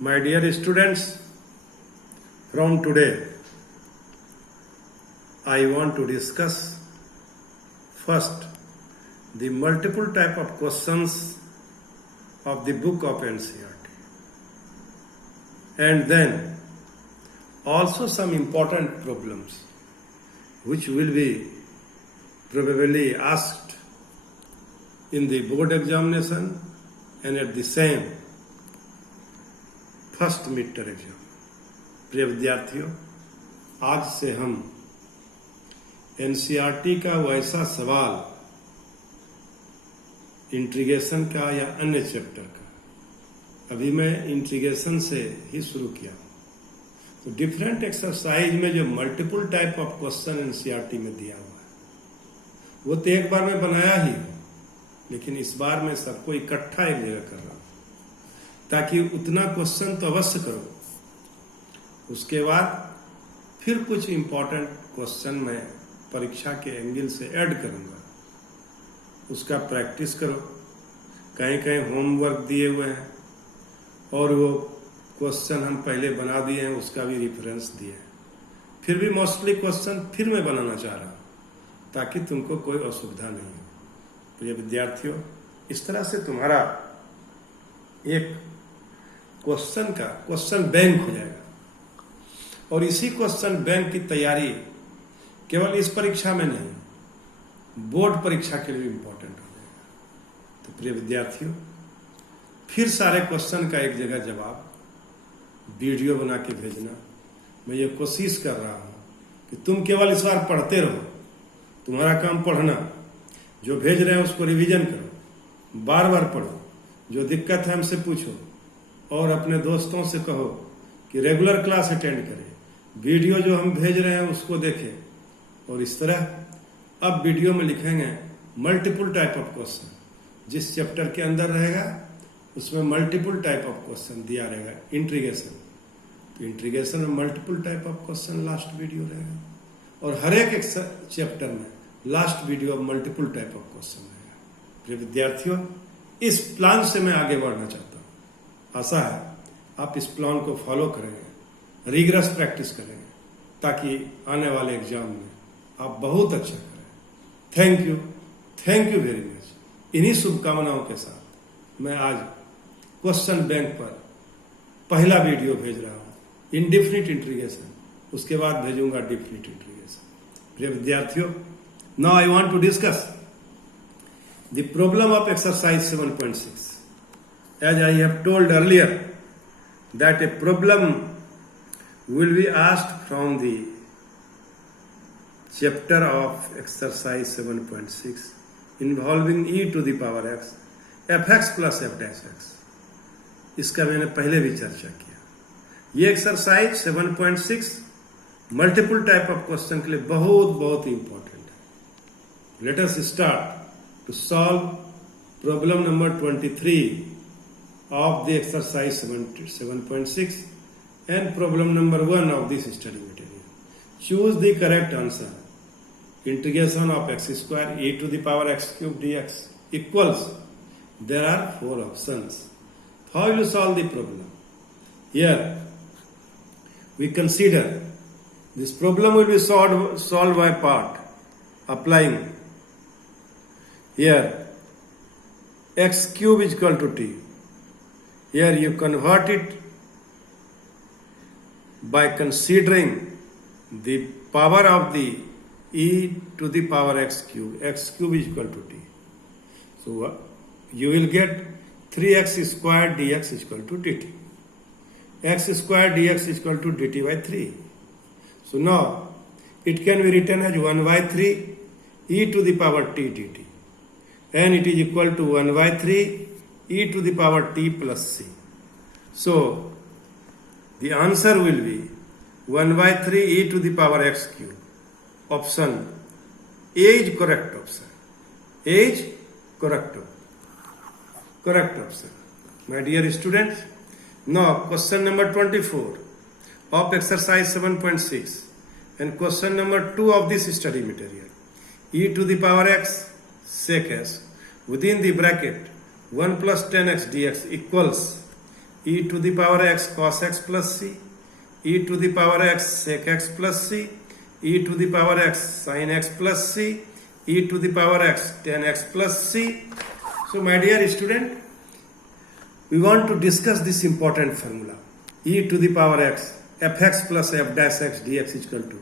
My dear students, from today I want to discuss first the multiple type of questions of the book of NCERT, and then also some important problems which will be probably asked in the board examination and at the same first mid-term exam. प्रिय विद्यार्थियों, आज से हम NCERT का वैसा सवाल integration का या अन्य चैप्टर का, अभी मैं इंटीग्रेशन से ही शुरू किया हूं, तो डिफरेंट एक्सरसाइज में जो multiple type of question NCERT में दिया हुआ है वो तो एक बार में बनाया ही हो, लेकिन इस बार मैं सबको इकट्ठा एक जगह कर रहा हूं ताकि उतना क्वेश्चन तो अवश्य करो, उसके बाद फिर कुछ इंपॉर्टेंट क्वेश्चन मैं परीक्षा के एंगल से ऐड करूंगा, उसका प्रैक्टिस करो। कहीं कहीं होमवर्क दिए हुए हैं और वो क्वेश्चन हम पहले बना दिए हैं, उसका भी रेफरेंस दिए हैं। फिर भी मोस्टली क्वेश्चन फिर मैं बनाना चाह रहा हूं ताकि तुमको कोई असुविधा नहीं हो। प्रिय विद्यार्थियों, इस तरह से तुम्हारा एक क्वेश्चन बैंक हो जाएगा और इसी क्वेश्चन बैंक की तैयारी केवल इस परीक्षा में नहीं, बोर्ड परीक्षा के लिए इंपॉर्टेंट हो जाएगा। तो प्रिय विद्यार्थियों, फिर सारे क्वेश्चन का एक जगह जवाब वीडियो बना के भेजना। मैं ये कोशिश कर रहा हूं कि तुम केवल इस बार पढ़ते रहो, तुम्हारा काम पढ़ना, जो भेज रहे हैं उसको रिवीजन करो, बार बार पढ़ो, जो दिक्कत है हमसे पूछो और अपने दोस्तों से कहो कि रेगुलर क्लास अटेंड करें, वीडियो जो हम भेज रहे हैं उसको देखें। और इस तरह अब वीडियो में लिखेंगे मल्टीपल टाइप ऑफ क्वेश्चन, जिस चैप्टर के अंदर रहेगा उसमें मल्टीपल टाइप ऑफ क्वेश्चन दिया रहेगा। इंटीग्रेशन, तो इंटीग्रेशन में multiple type of question last video रहेगा और हर एक चैप्टर में last video multiple type of question रहेगा। प्रिय विद्यार्थियों, इस प्लान से मैं आगे बढ़ना चाहता हूं। आशा है आप इस प्लान को फॉलो करेंगे, रिगरस प्रैक्टिस करेंगे ताकि आने वाले एग्जाम में आप बहुत अच्छा करें। Thank you very much. इन्हीं शुभकामनाओं के साथ मैं आज क्वेश्चन बैंक पर पहला वीडियो भेज रहा हूं, इनडेफिनिट इंटीग्रेशन, उसके बाद भेजूंगा डेफिनिट इंटीग्रेशन। प्रिय विद्यार्थियों, now I want to discuss the problem of exercise 7.6. As I have told earlier that a problem will be asked from the chapter of exercise 7.6 involving e to the power x fx plus f dash x. इसका मैंने पहले भी चर्चा किया। ये exercise 7.6 multiple type of question के लिए बहुत इंपॉर्टेंट है। Let us start to solve problem number 23 of the exercise 7.6 and problem number 1 of this study material. Choose the correct answer. Integration of x square e to the power x cube dx equals, there are 4 options. How will you solve the problem? Here we consider this problem will be solved by part applying here x cube is equal to t. Here you convert it by considering the power of the e to the power x cube. X cube is equal to t. So you will get 3x squared dx is equal to dt. X squared dx is equal to dt by 3. So now it can be written as 1 by 3 e to the power t dt. And it is equal to 1 by 3 e to the power t plus c. So the answer will be 1 by 3 e to the power x cube. Option A is correct option. A is correct option. My dear students, now question number 24 of exercise 7.6 and question number 2 of this study material. E to the power x sec s within the bracket 1 plus 10x dx equals e to the power x cos x plus c, e to the power x sec x plus c, e to the power x sin x plus c, e to the power x tan x plus c. So my dear student, we want to discuss this important formula. E to the power x fx plus f dash x dx is equal to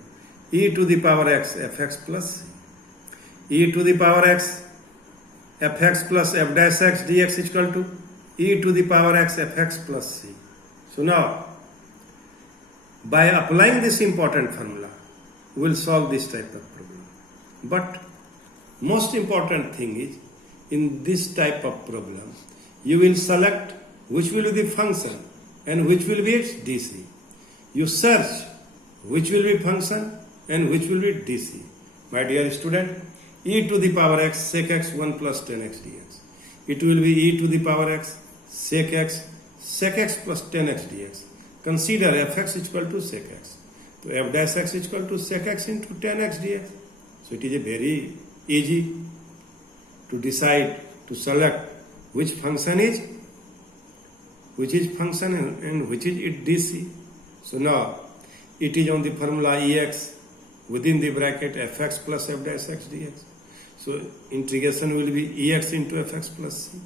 e to the power x fx plus c. E to the power x fx plus f dash x dx is equal to e to the power x fx plus c. So now, by applying this important formula, we will solve this type of problem. But most important thing is, in this type of problem, you will select which will be the function and which will be its DC. You search which will be function and which will be DC. My dear student, e to the power x sec x 1 plus tan x dx. It will be e to the power x sec x plus tan x dx. Consider fx is equal to sec x. So f dash x is equal to sec x into tan x dx. So it is a very easy to decide, to select which function is function and which is its DC. So now it is on the formula ex within the bracket fx plus f dash x dx. So integration will be ex into fx plus c.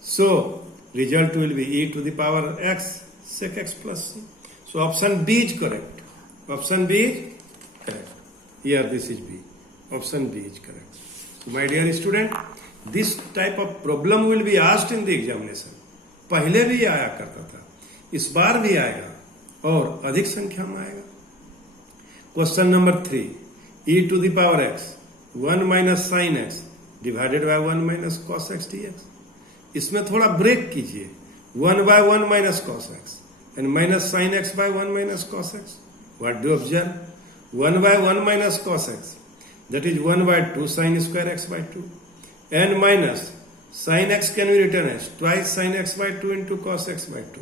So result will be e to the power x sec x plus c. So option B is correct. Option B is correct. Here this is B. Option B is correct. So my dear student, this type of problem will be asked in the examination. पहले भी आया करता था, इस बार भी आएगा और अधिक संख्या में आएगा. Question number 3, e to the power x 1 minus sin x divided by 1 minus cos x dx. इसमें थोड़ा ब्रेक कीजिए. 1 by 1 minus cos x and minus sin x by 1 minus cos x. What do you observe? 1 by 1 minus cos x, that is 1 by 2 sin square x by 2, and minus sin x can be written as twice sin x by 2 into cos x by 2,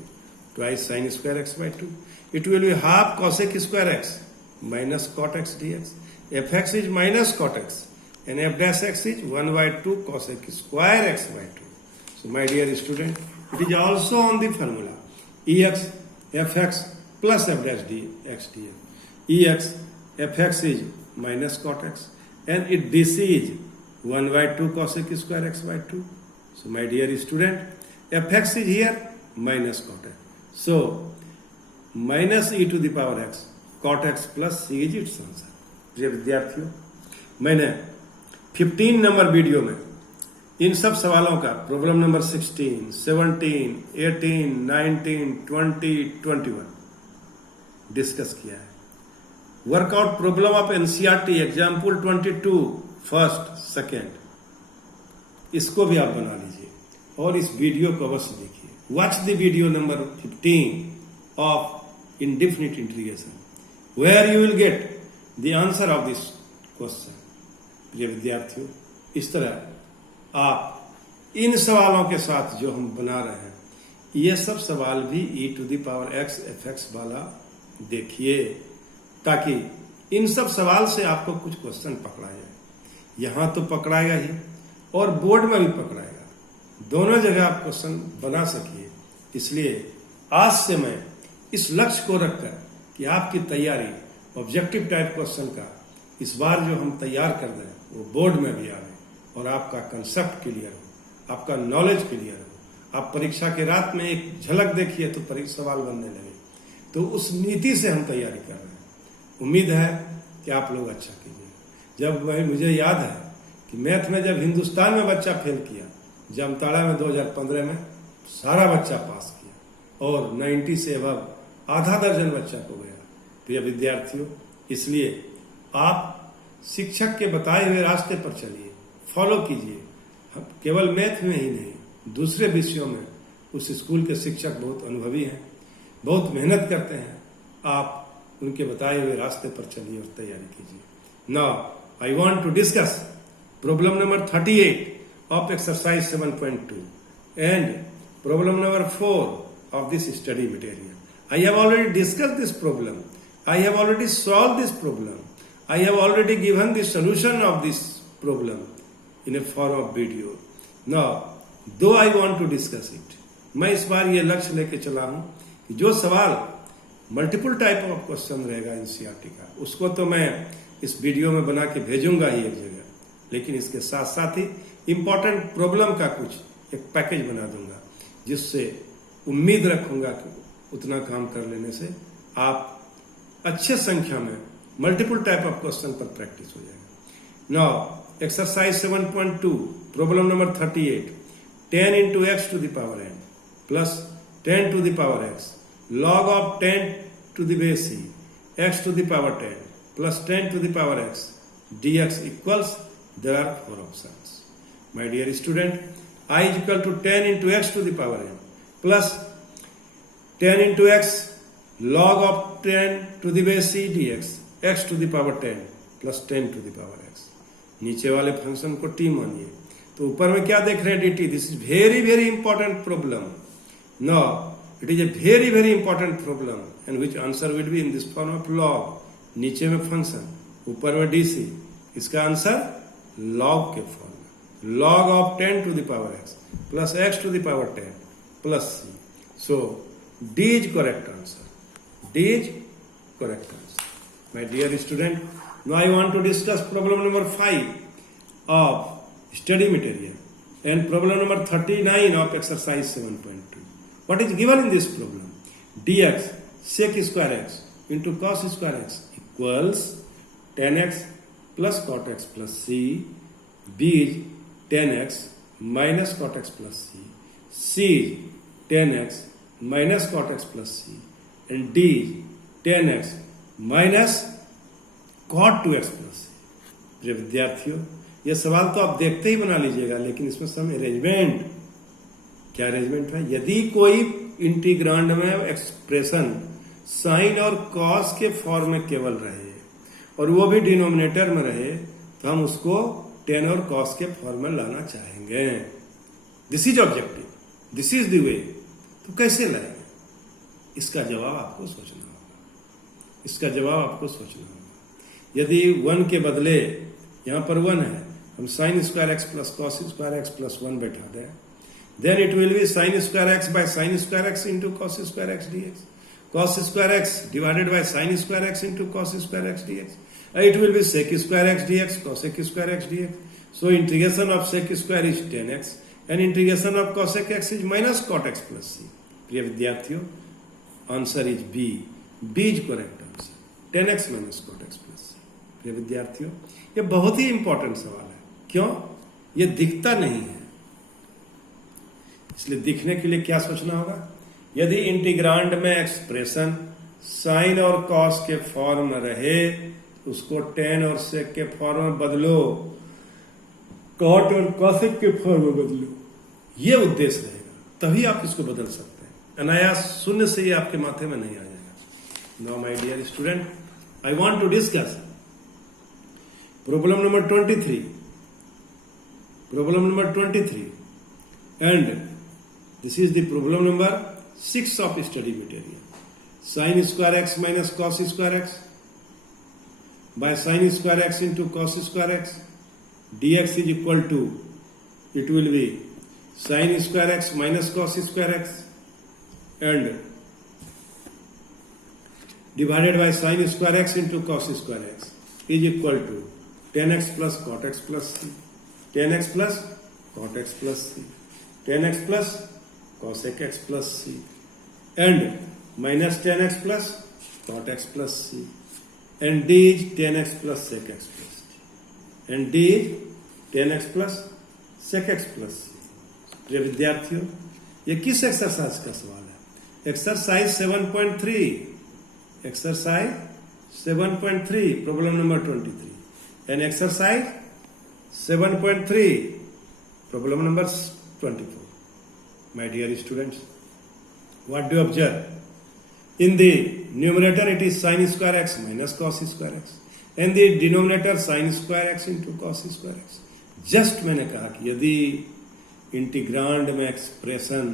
twice sin square x by 2. It will be half cosec square x minus cot x dx. fx is minus cot x and f dash x is 1 by 2 cosec square x by 2. So my dear student, it is also on the formula ex fx plus f dash dx dx. ex fx is minus cot x and its dc is 1 by 2 cosec square x by 2. So my dear student, fx is here minus cot x. So minus e to the power x cot x plus c is its answer. प्रिय विद्यार्थियों, मैंने 15 number video में इन सब सवालों का problem number 16, 17, 18, 19, 20, 21 discuss किया है. Workout problem of NCERT example 22 first second, इसको भी आप बना लीजिए और इस वीडियो को अवश्य देखिए. Watch the video number 15 of indefinite integration where you will get the answer of this question. प्रिय विद्यार्थियों, इस तरह आप इन सवालों के साथ जो हम बना रहे हैं, ये सब सवाल भी e to the power x fx वाला देखिए, ताकि इन सब सवाल से आपको कुछ क्वेश्चन पकड़ा जाए. यहां तो पकड़ाएगा ही और बोर्ड में भी पकड़ाएगा. दोनों जगह आप क्वेश्चन बना सकिए. इसलिए आज से मैं इस लक्ष्य को रखकर कि आपकी तैयारी ऑब्जेक्टिव टाइप क्वेश्चन का इस बार जो हम तैयार कर दें वो बोर्ड में भी आवे और आपका कंसेप्ट क्लियर हो, आपका नॉलेज क्लियर हो. आप परीक्षा के रात में एक झलक देखिए तो परीक्षा सवाल बनने लगे. तो उस नीति से हम तैयारी कर रहे हैं. उम्मीद है कि आप लोग अच्छा कीजिए. जब मुझे याद है कि मैथ में जब हिंदुस्तान में बच्चा फेल किया, जामताड़ा में 2015 में सारा बच्चा पास किया और 90 से अब आधा दर्जन बच्चा को गया. प्रिय विद्यार्थियों, इसलिए आप शिक्षक के बताए हुए रास्ते पर चलिए, फॉलो कीजिए. केवल मैथ में ही नहीं, दूसरे विषयों में उस स्कूल के शिक्षक बहुत अनुभवी हैं, बहुत मेहनत करते हैं. आप उनके बताए हुए रास्ते पर चलिए और तैयारी कीजिए. Now I want to discuss problem number 38 of exercise 7.2 and problem number 4 of this study material. I have already discussed this problem. I have already solved this problem. I have already given the solution of this problem in a form of video. Now, though I want to discuss it, मैं इस बार ये लक्ष्य लेके चला हूं कि जो सवाल मल्टीपल टाइप ऑफ क्वेश्चन रहेगा एनसीईआरटी का, उसको तो मैं इस वीडियो में बना के भेजूंगा ही एक जगह, लेकिन इसके साथ साथ ही इंपॉर्टेंट प्रॉब्लम का कुछ एक पैकेज बना दूंगा, जिससे उम्मीद रखूंगा कि उतना काम कर लेने से आप अच्छे संख्या में मल्टीपल टाइप ऑफ क्वेश्चन पर प्रैक्टिस हो जाएगा। Now exercise 7.2 problem number 38, 10 into x to the power n plus 10 to the power x log of 10 to the base c x to the power 10 plus 10 to the power x dx equals, there are 4 options. My dear student, I is equal to 10 into x to the power n plus 10 into x log of 10 to the base c dx x to the power 10 plus 10 to the power x. नीचे वाले function को t मानिए, तो ऊपर में क्या देख रहे हैं dt. This is very very important problem. Now it is a very very important problem and which answer will be in this form of log. नीचे में फंक्शन, ऊपर में dc. इसका आंसर लॉग के फॉर्म में, log of 10 to the power x plus x to the power 10 plus c. So d is correct answer. D is correct answer. My dear student, now I want to discuss problem number 5 of study material and problem number 39 of exercise 7.2. What is given in this problem? Dx sec square x into cos square x equals 10x plus cot x plus c. B is 10x minus cot x plus c. C is 10x minus cot x plus c. And D is 10x minus cot 2x plus c. प्रिय विद्यार्थियों, यह सवाल तो आप देखते ही बना लीजिएगा, लेकिन इसमें सब अरेंजमेंट, क्या अरेंजमेंट है? यदि कोई इंटीग्रांड में एक्सप्रेशन साइन और कॉस के फॉर्म में केवल रहे और वो भी डिनोमिनेटर में रहे, तो हम उसको टेन और कॉस के फॉर्म में लाना चाहेंगे. This is objective, this is the way. तो कैसे लाएंगे? इसका जवाब आपको सोचना होगा. इसका जवाब आपको सोचना होगा. यदि 1 के बदले यहां पर 1 है, हम sine square x plus cos square x plus 1 बैठा दें, then it will be sine square x by sine square x into cos square x dx. Cos square x divided by sine square x into cos square x dx. It will be sec square x dx cosec square x dx. So integration of sec square is 10x and integration of cosec x is minus cot x plus c. प्रिय विद्यार्थियों, answer is B. B is correct answer, 10x minus cot x plus c. प्रिय विद्यार्थियों, ये बहुत ही important सवाल है. क्यों? ये दिखता नहीं है, इसलिए दिखने के लिए क्या सोचना होगा? यदि इंटीग्रांड में एक्सप्रेशन साइन और कॉस के फॉर्म में रहे, उसको टेन और सेक के फॉर्म में बदलो, कॉट और कॉसेक के फॉर्म में बदलो. ये उद्देश्य रहेगा, तभी आप इसको बदल सकते हैं. अनायास शून्य से ये आपके माथे में नहीं आ जाएगा. Now my dear student, I want to discuss problem number 23. Problem number 23 and this is the problem number 6 of study material. Sine square x minus cos square x by sin square x into cos square x dx is equal to, it will be sin square x minus cos square x and divided by sin square x into cos square x is equal to 10x plus cot x plus c. 10x plus cot x plus c, 10x plus cosec x plus c and minus 10x plus cot x plus c. And d is 10x plus sec x plus c. And d is 10x plus sec x plus c. प्रिय विद्यार्थियों, ये किस exercise का सवाल है? Exercise 7.3. Exercise 7.3 problem number 23 and exercise 7.3 problem number 24. My dear students, what do you observe? In the numerator it is sin square x minus cos square x and the denominator sin square x into cos square x. Just मैंने कहा कि यदि integrand में expression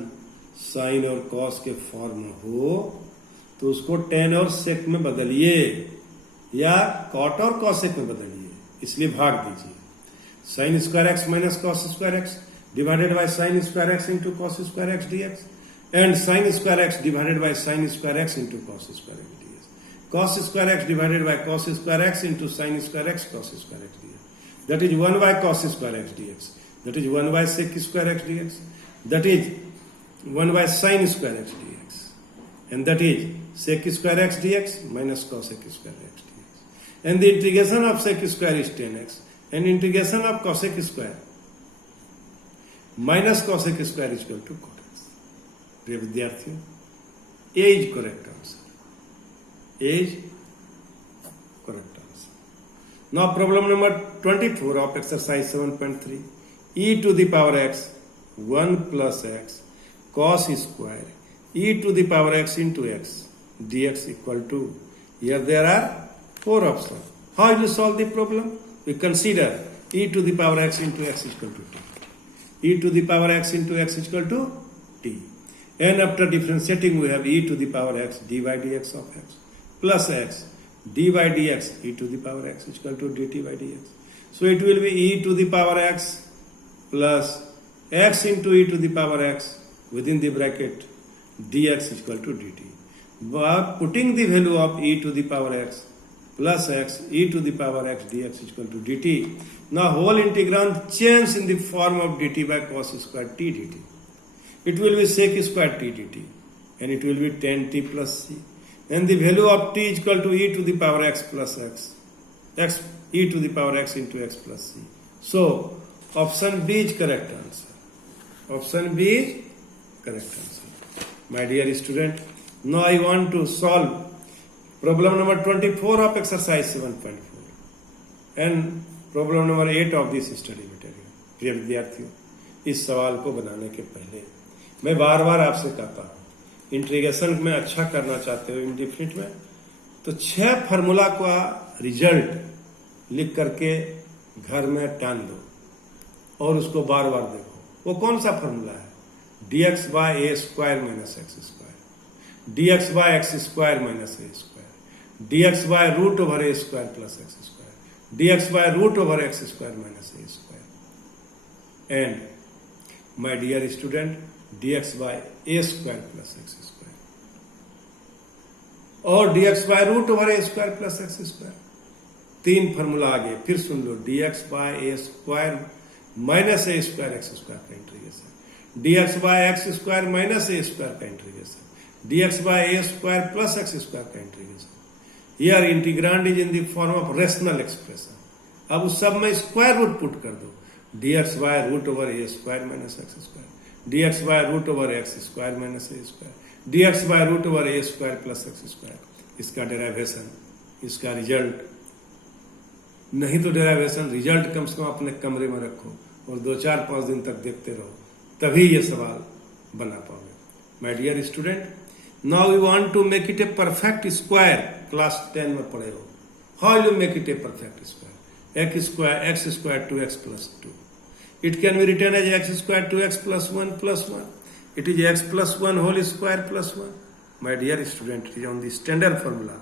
sign और cos के form हो तो उसको टेन और सेक में बदलिए या कॉट और कॉसेक में बदलिए. इसलिए भाग दीजिए. Sine square x minus cos square x divided by sine square x into cos square x dx. and sin square x divided by sin square x into cos square x dx. Cos square x divided by cos square x into sin square x cos square x dx. That is 1 by cos square x dx. That is 1 by sec square x dx. That is 1 by sin square x dx. And that is sec square x dx minus cos sec square x dx. And the integration of sec square is 10x. And integration of cosec square minus cosec square is equal to cot x. प्रिय विद्यार्थियों, A is correct answer. A is correct answer. Now problem number 24 of exercise 7.3. E to the power x 1 plus x cos square e to the power x into x dx equal to. Here there are 4 options. How you solve the problem? We consider e to the power x into x is equal to t. E to the power x into x is equal to t. And after differentiating, we have e to the power x dy dx of x plus x dy dx e to the power x is equal to dt by dx. So it will be e to the power x plus x into e to the power x within the bracket dx is equal to dt. By putting the value of e to the power x plus x e to the power x dx is equal to dt. Now whole integrand change in the form of dt by cos square t dt. It will be sec square t dt and it will be 10t plus c. And the value of t is equal to e to the power x plus x e to the power x into x plus c. So option B is correct answer. Option B is correct answer. My dear student, now I want to solve problem number 24 of exercise 7.4 and problem number 8 of this study material. प्रिय विद्यार्थियों, इस सवाल को बनाने के पहले मैं बार बार आपसे कहता हूँ, इंटीग्रेशन में अच्छा करना चाहते हो इंडेफिनिट में, तो 6 फार्मूला का रिजल्ट लिख करके घर में टान दो और उसको बार बार देखो. वो कौन सा फार्मूला है? dx by A square minus x square, dx by x square minus A square, dx by root over a square plus x square, dx by root over x square minus A square, and my dear student dx by A square plus x square और dx by root over a square plus x square. 3 formula आगे फिर सुन लो. dx by A square minus A square x square का integration, dx by x square minus A square का integration, dx by A square plus x square का integration. Here integrand is in the form of rational expression. अब उस सब में square root put कर दो. dx by root over a square minus x square, dx by root over x square minus A square, dx by root over a square plus x square. इसका derivation, इसका result. नहीं तो derivation result कम से कम अपने कमरे में रखो और 2-4-5 दिन तक देखते रहो, तभी ये सवाल बना पाओगे. My dear student, now we want to make it a perfect square. Class 10 में पढ़े हो. How you make it a perfect square? X square 2x plus 2. It can be written as x square 2x plus 1 plus 1. It is x plus 1 whole square plus 1. My dear student, it is on the standard formula.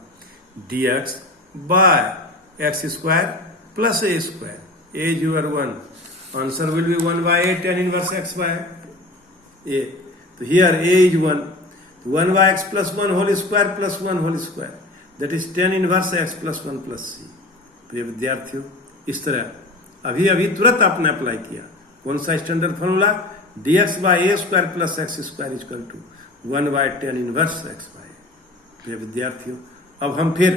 dx by x square plus a square. A is your 1. Answer will be 1 by a tan inverse x by a. So here a is 1. 1 by x plus 1 whole square plus 1 whole square. That is tan inverse x plus 1 plus c. प्रिय विद्यार्थियों, इस तरह अभी अभी तुरंत आपने apply किया. कौन सा standard formula? dx by A square plus x square equal to 1 by tan inverse x by. प्रिय विद्यार्थियों, अब हम फिर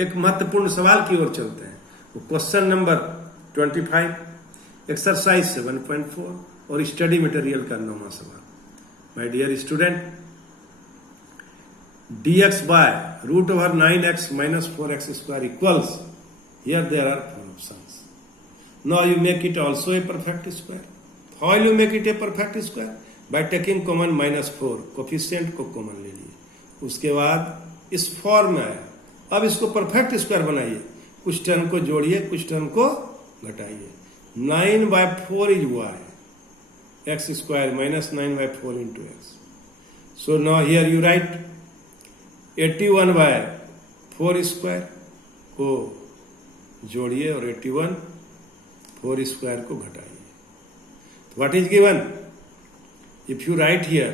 एक महत्वपूर्ण सवाल की ओर चलते हैं. वो क्वेश्चन नंबर 25 एक्सरसाइज 7.4 और स्टडी मटेरियल का 9वां सवाल. My dear student, dx by root over 9x minus 4x square equals. Here there are 4 options. Now you make it also a perfect square. How will you make it a perfect square? By taking common minus 4, coefficient को common ले लिए. उसके बाद इस form में आया. अब इसको परफेक्ट स्क्वायर बनाइए. कुछ टर्म को जोड़िए, कुछ टर्म को घटाइए. 9 by 4 is y. x square minus 9 by 4 into x. So now here you write 81 by 4 square को जोड़िए और 81 4 स्क्वायर को घटाइए. What is given? If you write here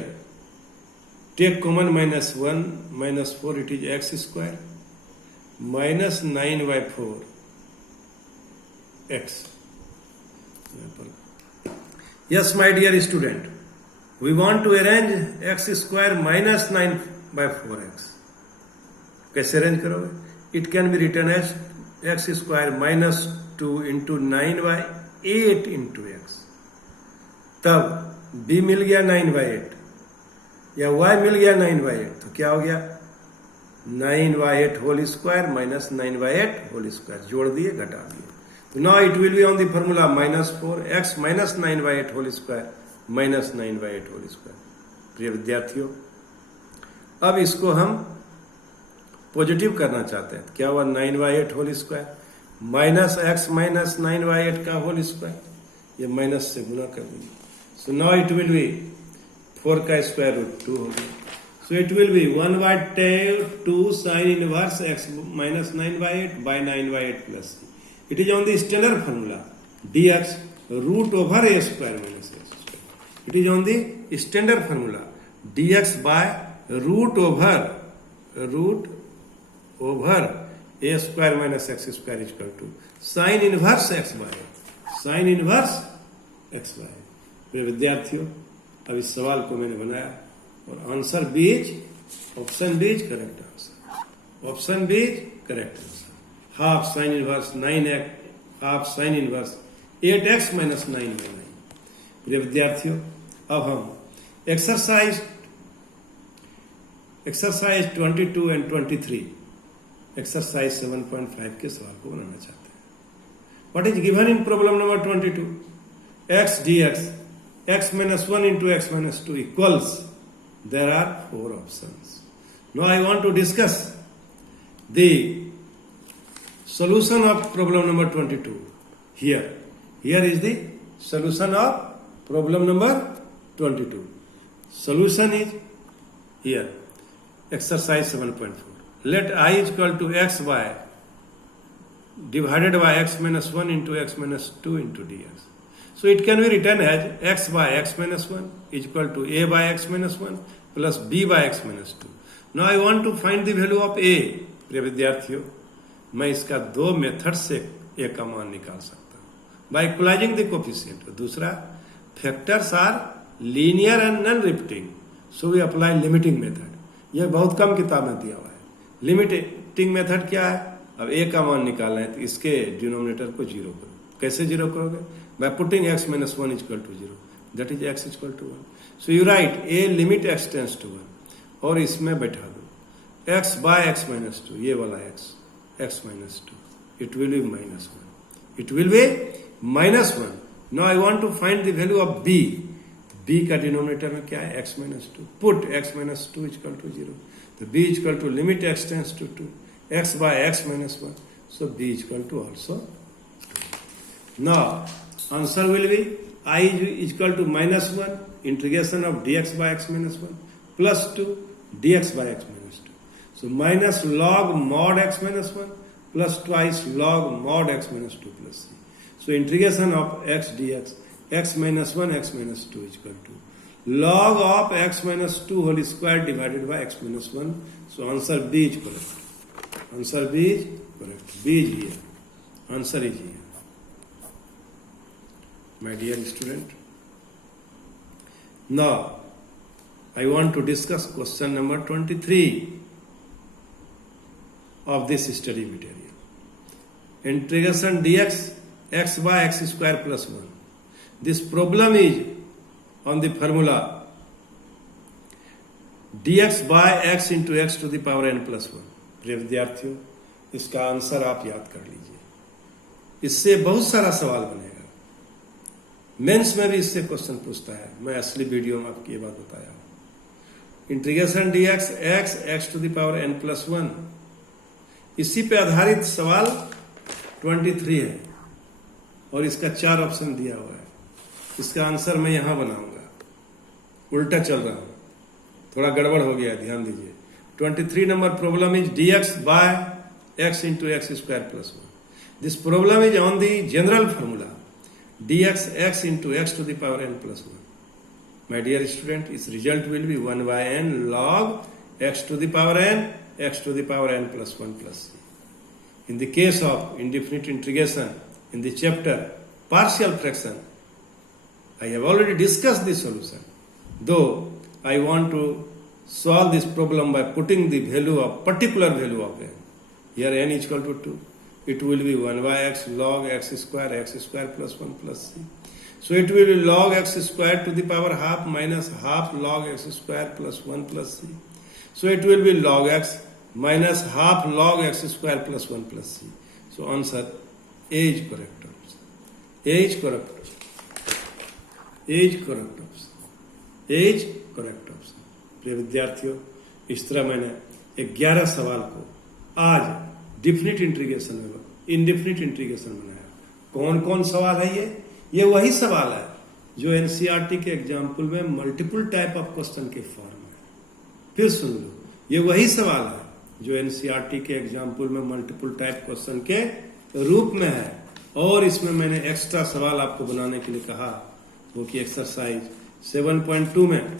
Take common minus 1 minus 4, it is x square minus 9 by 4 x. Yes, my dear student, we want to arrange x square minus 9 by 4x. कैसे arrange करोगे? It can be written as x square minus 2 into 9 by 8 into x. तब b मिल गया 9 by 8 या y मिल गया 9 by 8, तो क्या हो गया 9 by 8 whole square minus 9 by 8 whole square, जोड़ दिए घटा दिए. तो now it will be on the formula minus 4x minus 9 by 8 whole square minus 9 by 8 whole square. प्रिय विद्यार्थियों, अब इसको हम पॉजिटिव करना चाहते हैं. क्या हुआ 9 by 8 whole square minus x minus 9 by 8 का होल स्क्वायर, ये माइनस से गुना कर दीजिए. So now it will B 4 का स्क्वायर रूट 2 हो गया. So it will B 1 by 2 sin inverse x minus 9 by 8 by 9 by 8 plus c. It is on the standard formula dx root over a square minus a square. It is on the standard formula dx by root over a square minus x square is equal to sin inverse x by sin inverse x by. मेरे विद्यार्थियों, अब इस सवाल को मैंने बनाया और answer बीज ऑप्शन बीज करेक्ट आंसर, ऑप्शन बीज correct answer. Half sine inverse 9x half sine inverse 8x minus 9 by 9. प्रिय विद्यार्थियों, अब हम एक्सरसाइज 22 एंड 23 एक्सरसाइज 7.5 के सवाल को बनाना चाहते हैं. What is given in problem number 22? x dx x minus 1 into x minus 2 equals, there are 4 options. Now I want to discuss the solution of problem number 22. Here is the solution of problem number 22. Solution is here, exercise 7.4. Let I is equal to x by divided by x minus 1 into x minus 2 into dx. So it can be written as x by x minus 1 is equal to a by x minus 1 plus b by x minus 2. Now I want to find the value of a. प्रिय विद्यार्थियों, मैं इसका दो method से a का मान निकाल सकता हूं, बाय इक्वलाइजिंग द कोफिशिएंट. दूसरा, factors are linear and non repeating, so we apply limiting method. यह बहुत कम किताब में दिया हुआ है. लिमिटिंग मेथड क्या है? अब a का मान निकालना है तो इसके डिनोमिनेटर को जीरो करो. कैसे जीरो करोगे? By putting x minus 1 is equal to 0, that is x is equal to 1. So you write a limit x tends to 1 और इसमें बैठा दो x by x minus 2, ये वाला x minus 2, it will be minus 1. It will be minus 1. Now I want to find the value of b. b का denominator में क्या है? x minus 2. Put x minus 2 is equal to 0. तो b is equal to limit x tends to 2, x by x minus 1. So b is equal to also 2. Now answer will be I is equal to minus 1 integration of dx by x minus 1 plus 2 dx by x minus 2. So minus log mod x minus 1 plus twice log mod x minus 2 plus c. So integration of x dx x minus 1 x minus 2 is equal to log of x minus 2 whole square divided by x minus 1. So answer B is correct. Answer B is correct. B is here. Answer is here. My dear student, now I want to discuss question number 23 of this study material. Integration dx x by x square plus 1. This problem is on the formula dx by x into x to the power n plus 1. प्रिय विद्यार्थियों, इसका answer आप याद कर लीजिए. इससे बहुत सारा सवाल बनेगा. मेंस में भी इससे क्वेश्चन पूछता है. मैं असली वीडियो में आपकी ये बात बताया हूं. Integration dx x to the power n plus 1, इसी पे आधारित सवाल 23 है और इसका 4 ऑप्शन दिया हुआ है. इसका आंसर मैं यहां बनाऊंगा. उल्टा चल रहा हूं, थोड़ा गड़बड़ हो गया, ध्यान दीजिए. 23 number problem is dx by x into x square plus 1. This problem is on the general formula dx x into x to the power n plus 1. My dear student, its result will be 1 by n log x to the power n, x to the power n plus 1 plus c. In the case of indefinite integration, in the chapter partial fraction, I have already discussed the solution. Though I want to solve this problem by putting the value of particular value of n. Here n is equal to 2. It will be 1 by x log x square plus 1 plus c. So it will be log x square to the power half minus half log x square plus 1 plus c. So it will be log x minus half log x square plus 1 plus c. So answer A is correct option. A is correct option. A is correct option. A is correct option. प्रिय विद्यार्थियों, इस तरह मैंने 11 सवाल को आज definite integration में indefinite integration बनाया। कौन कौन सवाल है ये वही सवाल है जो एनसीईआरटी के एग्जाम्पल में मल्टीपल टाइप ऑफ क्वेश्चन के फॉर्म में। फिर सुन लो, ये वही सवाल है जो एनसीईआरटी के एग्जाम्पल में मल्टीपल टाइप क्वेश्चन के रूप में है। और इसमें मैंने एक्स्ट्रा सवाल आपको बनाने के लिए कहा, वो कि एक्सरसाइज 7.2 में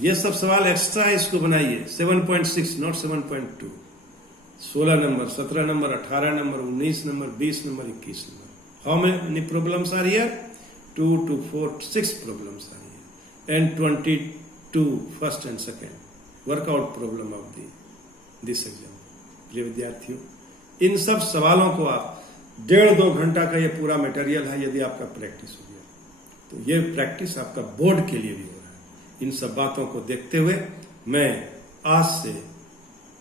ये सब सवाल एक्स्ट्रा है, इसको बनाइए। 7.6 not 7.2। 16 number, 17 number, 18 number, 19 number, 20 number, 21 number. How many problems are here? 2 to 4, 6 problems are here. And 22 first and second workout problem of this exam. प्रिय विद्यार्थियों, इन सब सवालों को आप 1.5-2 घंटा का ये पूरा मटेरियल है। यदि आपका प्रैक्टिस हो गया तो ये प्रैक्टिस आपका बोर्ड के लिए भी हो रहा है। इन सब बातों को देखते हुए मैं आज से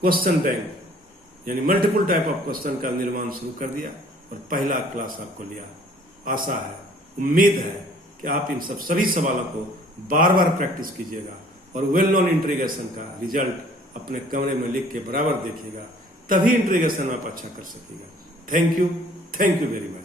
क्वेश्चन बैंक यानी मल्टीपल टाइप ऑफ क्वेश्चन का निर्माण शुरू कर दिया और पहला क्लास आपको लिया। आशा है, उम्मीद है कि आप इन सब सभी सवालों को बार बार प्रैक्टिस कीजिएगा और वेल नोन इंटीग्रेशन का रिजल्ट अपने कमरे में लिख के बराबर देखिएगा, तभी इंटीग्रेशन आप अच्छा कर सकेगा। Thank you very much.